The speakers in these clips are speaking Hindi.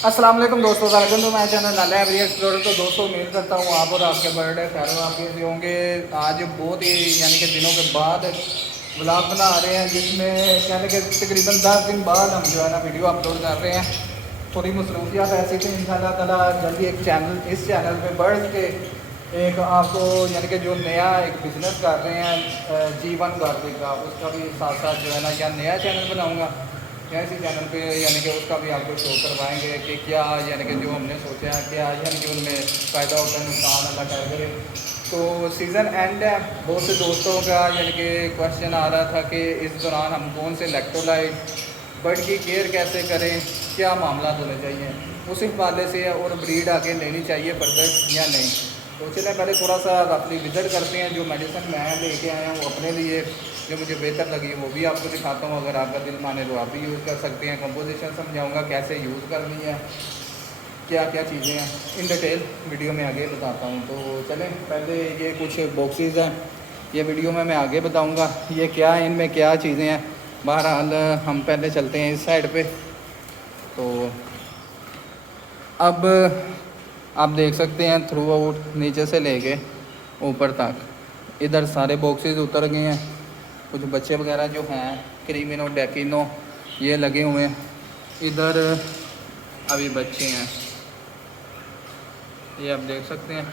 अस्सलाम वालेकुम दोस्तों, welcome to my channel Lala every explorer. तो दोस्तों उम्मीद करता हूँ आप और आपके बर्थडे खैर वाक़ियत से होंगे। आज बहुत ही यानी कि दिनों के बाद व्लॉग बना रहे हैं, जिसमें यानी कि तकरीबन 10 दिन बाद हम जो है ना वीडियो अपलोड कर रहे हैं। थोड़ी मसरूफियात ऐसी थी, इंशाल्लाह ताला जल्दी एक चैनल इस चैनल पे बढ़ के एक आपको यानी कि जो नया एक बिज़नेस कर रहे हैं G1 गार्लिक का, उसका भी साथ साथ जो है ना या नया चैनल बनाऊँगा या इसी चैनल पे यानी कि उसका भी आपको शो करवाएंगे कि क्या यानी कि जो हमने सोचा है क्या यानी कि उनमें फ़ायदा होता है, नुकसान अल्लाह खैर करे। तो सीज़न एंड है, बहुत से दोस्तों का यानी कि क्वेश्चन आ रहा था कि इस दौरान हम कौन से इलेक्ट्रोलाइट बर्ड की केयर कैसे करें, क्या मामला होने चाहिए उस हवाले से, और ब्रीड आगे लेनी चाहिए फर्दर या नहीं। तो चलें पहले थोड़ा सा अपनी विज़िट करते हैं। जो मेडिसिन मैं लेके आया हूँ अपने लिए, जो मुझे बेहतर लगी वो भी आपको दिखाता हूँ। अगर आपका दिल माने तो आप भी यूज़ कर सकते हैं। कंपोजिशन समझाऊँगा कैसे यूज़ करनी है, क्या क्या चीज़ें हैं, इन डिटेल वीडियो में आगे बताता हूँ। तो चलें पहले ये कुछ बॉक्सेस हैं, ये वीडियो में मैं आगे बताऊँगा ये क्या है, इनमें क्या चीज़ें हैं। बहरहाल हम पहले चलते हैं इस साइड पे। तो अब आप देख सकते हैं थ्रू आउट नीचे से लेके ऊपर तक इधर सारे बॉक्सेस उतर गए हैं। कुछ बच्चे वगैरह जो हैं क्रीमिनो डेकिनो ये लगे हुए हैं। इधर अभी बच्चे हैं, ये आप देख सकते हैं,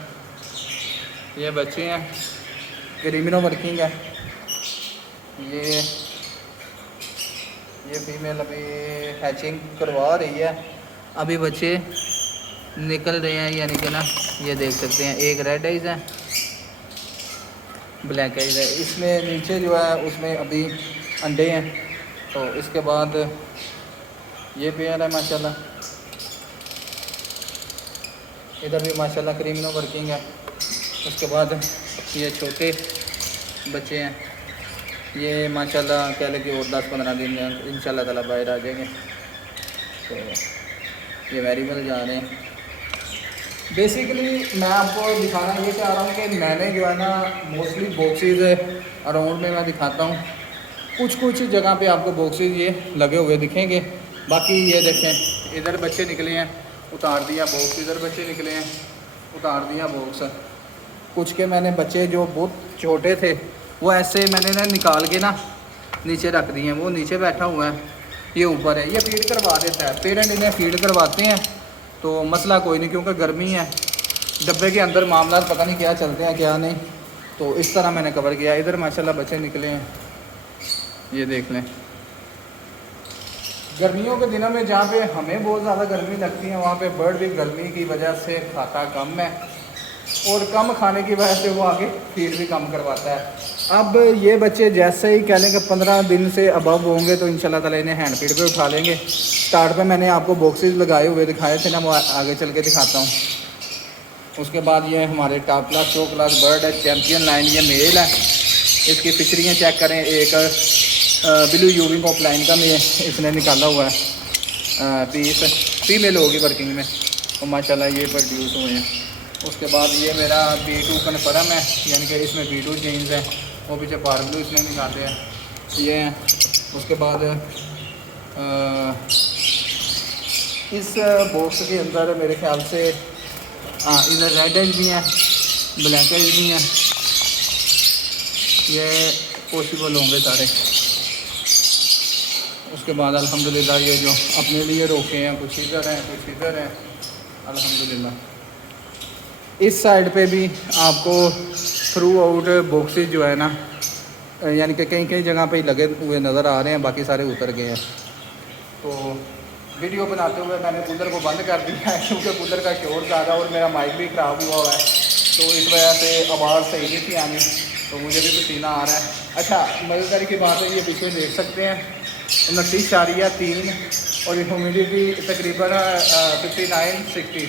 ये बच्चे हैं, क्रीमिनो वर्किंग है। ये फीमेल अभी हैचिंग करवा रही है, अभी बच्चे निकल रहे हैं यानी कि ना। ये देख सकते हैं एक रेड आइज है, ब्लैक आइज है। इसमें नीचे जो है उसमें अभी अंडे हैं। तो इसके बाद ये पेयर है माशाल्लाह, इधर भी माशाल्लाह क्रीमिनो वर्किंग है। उसके बाद ये छोटे बच्चे हैं, ये माशाल्लाह कह लें कि और 10-15 दिन में इंशाल्लाह ताला बाहर आ जाएंगे। तो ये वेरिएबल जा रहे हैं। बेसिकली मैं आपको दिखाना ये चाह रहा हूँ कि मैंने जो है ना मोस्टली बॉक्सेस अराउंड में मैं दिखाता हूँ। कुछ जगह पे आपको बॉक्सेस ये लगे हुए दिखेंगे। बाकी ये देखें इधर बच्चे निकले हैं, उतार दिया बॉक्स, इधर बच्चे निकले हैं, उतार दिया बॉक्स। कुछ के मैंने बच्चे जो बहुत छोटे थे वो ऐसे मैंने ना निकाल के ना नीचे रख दिए हैं। वो नीचे बैठा हुआ है, ये ऊपर है, ये फीड करवा देता है। पेरेंट इन्हें फीड करवाते हैं तो मसला कोई नहीं, क्योंकि गर्मी है, डब्बे के अंदर मामला पता नहीं क्या चलते हैं क्या नहीं। तो इस तरह मैंने कवर किया। इधर माशाल्लाह बच्चे निकले हैं, ये देख लें। गर्मियों के दिनों में जहाँ पे हमें बहुत ज़्यादा गर्मी लगती है, वहाँ पे बर्ड भी गर्मी की वजह से खाता कम है, और कम खाने की वजह से वो आगे फीड भी कम करवाता है। अब ये बच्चे जैसे ही कह लें कि 15 दिन से अबव होंगे तो इंशाल्लाह ताला इन्हें हैंड फीड पे उठा लेंगे। स्टार्ट पे मैंने आपको बॉक्सेस लगाए हुए दिखाए थे ना, वो आगे चल के दिखाता हूँ। उसके बाद ये हमारे top class show class bird है, चैम्पियन लाइन, ये मेल है। इसकी पिचरियाँ चेक करें, एक ब्लू यूविंग ऑफ लाइन का में इसने निकाला हुआ है पीस, फीमेल होगी वर्किंग में, और माशाल्लाह ये प्रोड्यूस हुए हैं। उसके बाद ये मेरा B2 कन्फर्म है, यानी कि इसमें B2 जीन्स है, वो पीछे पार ब्लू इसमें निकाले हैं ये हैं। उसके बाद इस बॉक्स के अंदर मेरे ख्याल से इधर रेड एज भी हैं, ब्लैक एज भी हैं, ये पॉसिबल होंगे सारे। उसके बाद अल्हम्दुलिल्लाह ये जो अपने लिए रोके हैं, कुछ इधर हैं कुछ इधर हैं अल्हम्दुलिल्लाह। इस साइड पे भी आपको थ्रू आउट बॉक्सेस जो है ना, यानी कि कई जगह पे लगे हुए नज़र आ रहे हैं, बाकी सारे उतर गए हैं। तो वीडियो बनाते हुए मैंने कूलर को बंद कर दिया है, क्योंकि कूलर का शोर ज़्यादा और मेरा माइक भी ख़राब हुआ है, तो इस वजह से आवाज़ सही नहीं थी आनी, तो मुझे भी पसीना आ रहा है। अच्छा मज़ेदारी की बात है, ये पीछे देख सकते हैं 29.3 और ह्यूमिडिटी तकरीबन 59-60।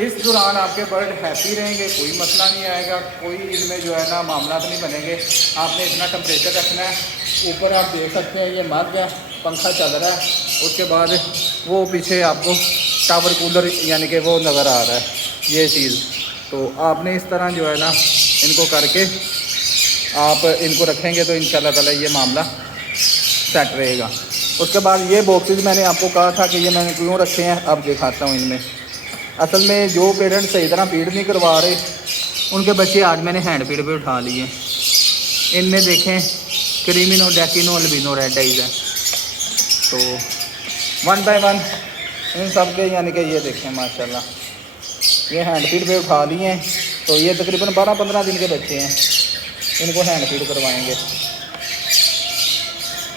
इस दौरान आपके बर्ड हैप्पी रहेंगे, कोई मसला नहीं आएगा, कोई इनमें जो है ना मामला नहीं बनेंगे। आपने इतना टेम्परेचर रखना है। ऊपर आप देख सकते हैं ये मर्द है, पंखा चल रहा है। उसके बाद वो पीछे आपको टावर कूलर यानी कि वो नज़र आ रहा है, ये चीज़। तो आपने इस तरह जो है ना इनको करके आप इनको रखेंगे तो इंशाल्लाह ताला ये मामला सेट रहेगा। उसके बाद ये बॉक्सेस मैंने आपको कहा था कि ये मैंने क्यों रखे हैं, अब दिखाता हूँ इनमें। असल में जो पेरेंट्स सही तरह फीड नहीं करवा रहे उनके बच्चे आज मैंने हैंड फीड पे उठा लिए। इनमें देखें क्रीमिनो, डेकिनो, अल्बिनो रेड आइज है। तो 1 बाय 1 इन सब के यानी कि ये देखें माशाल्लाह ये हैंड फीड पे उठा लिए हैं। तो ये तकरीबन 12-15 दिन के बच्चे हैं, इनको हैंड फीड करवाएंगे।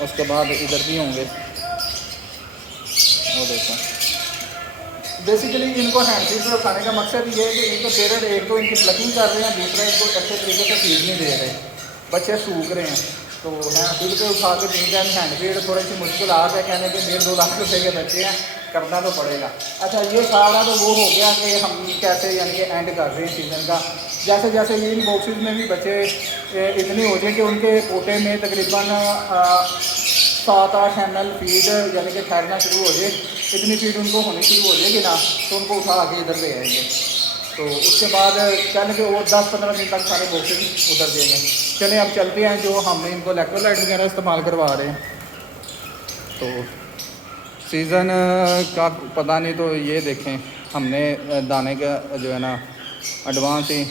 उसके बाद इधर भी होंगे, वो देखो। बेसिकली इनको हैंड फीड पे उठाने का मकसद ये है कि इनके पेरेंट एक तो इनकी प्लकिंग कर रहे हैं, दूसरा इनको अच्छे तरीके से फीड नहीं दे रहे, बच्चे सूख रहे हैं। तो हैंड फीड पे उठा के 3 टाइम हैंड फीड थोड़ी सी मुश्किल आ है, कहने के 1.5-2 लाख रुपये के बच्चे हैं, करना तो पड़ेगा। अच्छा ये सारा तो वो हो गया कि हम कैसे यानी कि एंड कर रहे हैं सीज़न का। जैसे जैसे ये इन बॉक्सेस में भी बच्चे इतने हो जाए कि उनके कोटे में तकरीबन 7-8 ml फीड यानी कि ठहरना शुरू हो जाए, इतनी फीड उनको होनी शुरू हो जाएगी ना, तो उनको उठा के इधर ले आएंगे। तो उसके बाद कहने के और 10-15 दिन तक सारे बॉक्सेस उधर देंगे। चलें अब चलते हैं, जो हमने इनको इलेक्ट्रोलाइट वगैरह इस्तेमाल करवा रहे हैं। तो सीज़न का पता नहीं, तो ये देखें हमने दाने का जो है ना एडवांस ही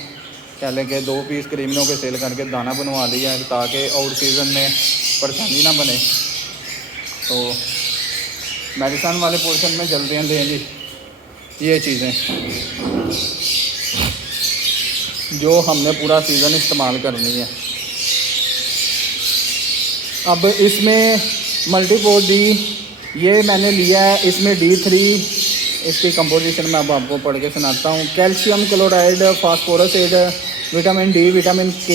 कह लें कि 2 पीस क्रीमिनों के सेल करके दाना बनवा लिया है ताकि आउट सीज़न में परेशानी ना बने। तो मेडिसन वाले पोर्शन में चलते हैं, दें जी ये चीज़ें जो हमने पूरा सीज़न इस्तेमाल करनी है। अब इसमें मल्टीपोल डी ये मैंने लिया है, इसमें D3 इसकी कंपोजिशन मैं अब आपको पढ़ के सुनाता हूँ। कैल्शियम क्लोराइड, फास्फोरस एड, विटामिन D, विटामिन K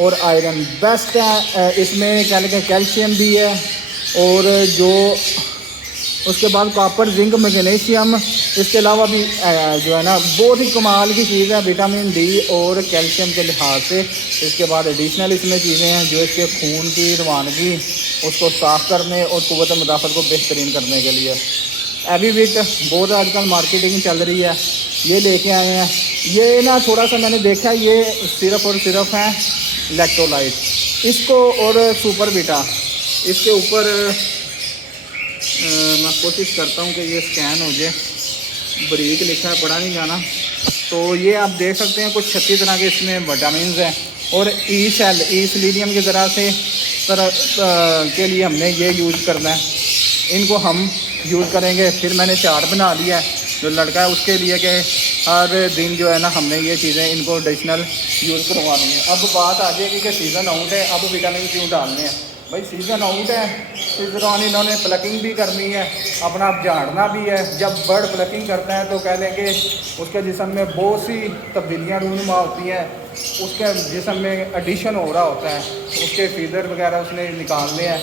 और आयरन बेस्ट है। इसमें क्या लिखा है, कैल्शियम भी है और जो उसके बाद कॉपर, जिंक, मैग्नीशियम, इसके अलावा भी जो है ना बहुत ही कमाल की चीज़ है विटामिन D और कैल्शियम के लिहाज से। इसके बाद एडिशनल इसमें चीज़ें हैं जो इसके खून की रवानगी उसको साफ़ करने और क़ुव्वत मुदाफ़त को बेहतरीन करने के लिए। एविविट बहुत आजकल मार्केटिंग चल रही है, ये लेके आए हैं। ये ना थोड़ा सा मैंने देखा, ये सिर्फ है इलेक्ट्रोलाइट इसको और सुपर बीटा इसके ऊपर मैं कोशिश करता हूँ कि ये स्कैन हो जाए, ब्रीक लिखा है, पढ़ा नहीं जाना। तो ये आप देख सकते हैं कुछ 36 तरह के इसमें विटामिन हैं और ई सेलीनियम की तरह के लिए हमने ये यूज़ करना है, इनको हम यूज़ करेंगे। फिर मैंने चार्ट बना लिया है जो लड़का है उसके लिए कि हर दिन जो है ना हमने ये चीज़ें इनको एडिशनल यूज़ करवानी है। अब बात आ जाएगी कि सीज़न आउट है, अब विटामिन क्यों डालने हैं। भाई सीज़न आउट है, इस दौरान इन्होंने प्लकिंग भी करनी है, अपना झाड़ना भी है। जब बर्ड प्लकिंग करता है तो कह लेंगे उसके जिस्म में बहुत सी तब्दीलियाँ रूनुमा होती हैं, उसके जिस्म में एडिशन हो रहा होता है, उसके फीदर वगैरह उसने निकालने हैं,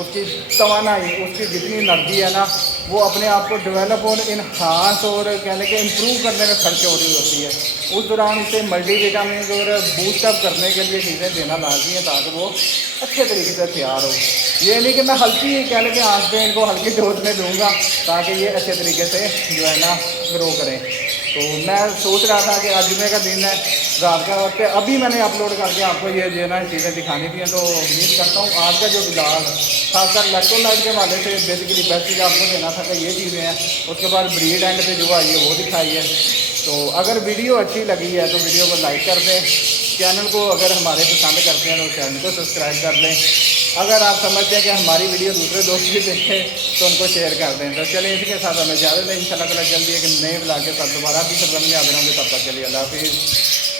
उसकी तवानाई, उसकी जितनी एनर्जी है ना वो अपने आप को डेवलप और इन्हांस और कह लें कि इम्प्रूव करने में खर्च हो रही होती है। उस दौरान इसे मल्टीविटामिन और बूस्टअप करने के लिए चीज़ें देना लाजमी है ताकि वो अच्छे तरीके से तैयार हो। ये नहीं कि मैं हल्की कह लें कि आँख पे इनको हल्की डोज में दूँगा ताकि ये अच्छे तरीके से जो है ना ग्रो करें। तो मैं सोच रहा था कि आज जुमे का दिन है, रात का वक्त है, अभी मैंने अपलोड करके आपको ये जो है ना चीज़ें दिखानी थी। तो उम्मीद करता हूँ आज का जो बिलाल खासकर इलेक्ट्रोलाइट के वाले से बेसिकली बेस्ट चीज़ आपको देना था कि ये चीज़ें हैं। उसके बाद ब्रीड एंड पे जो आई है वो दिखाई है। तो अगर वीडियो अच्छी लगी है तो वीडियो को लाइक कर दें, चैनल को अगर हमारे पसंद करते हैं तो चैनल को सब्सक्राइब कर लें। अगर आप समझते हैं कि हमारी वीडियो दूसरे दोस्त भी देखें तो उनको शेयर कर दें। तो चलिए इसी के साथ हमें ज़्यादा नहीं, इंशाल्लाह ताला जल्दी एक नए ब्लॉग के साथ दोबारा भी फिर हाजिर होंगे। तब तक के लिए अल्लाह हाफिज़।